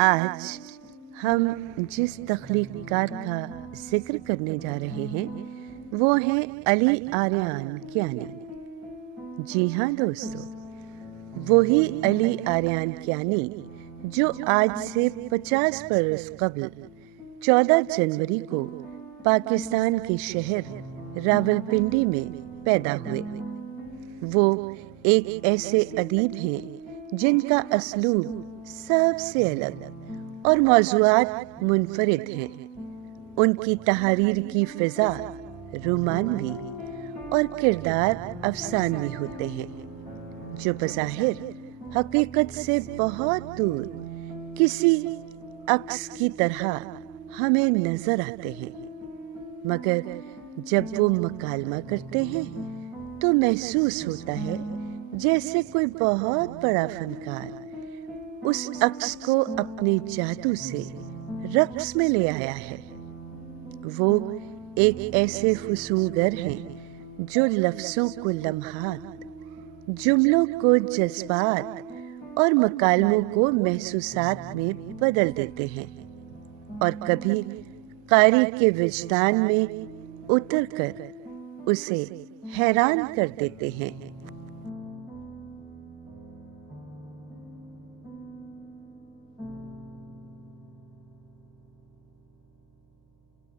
आज हम जिस तख्लीक़कार का ज़िक्र करने जा रहे हैं वो है अली आर्यान कियानी। जी हाँ दोस्तों, वही अली आर्यान कियानी जो आज से 50 बरस कबल 14 जनवरी को पाकिस्तान के शहर रावलपिंडी में पैदा हुए। वो एक ऐसे अदीब हैं जिनका असलूब सबसे अलग और मौज़ूआत मुनफरिद हैं। उनकी तहरीर की फ़िज़ा रोमानवी और किरदार अफ़सानवी होते हैं, जो बज़ाहिर हकीकत से बहुत दूर किसी अक्स की तरह हमें नज़र आते हैं, मगर जब वो मकालमा करते हैं तो महसूस होता है जैसे कोई बहुत बड़ा फनकार उस अक्स को अपने जादू से रक्स में ले आया है। वो एक ऐसे फसूगर हैं जो लफ्ज़ों को लम्हात, जुमलों को जज्बात और मकालमों को महसूसात में बदल देते हैं और कभी कारी के विजदान में उतर कर उसे हैरान कर देते हैं।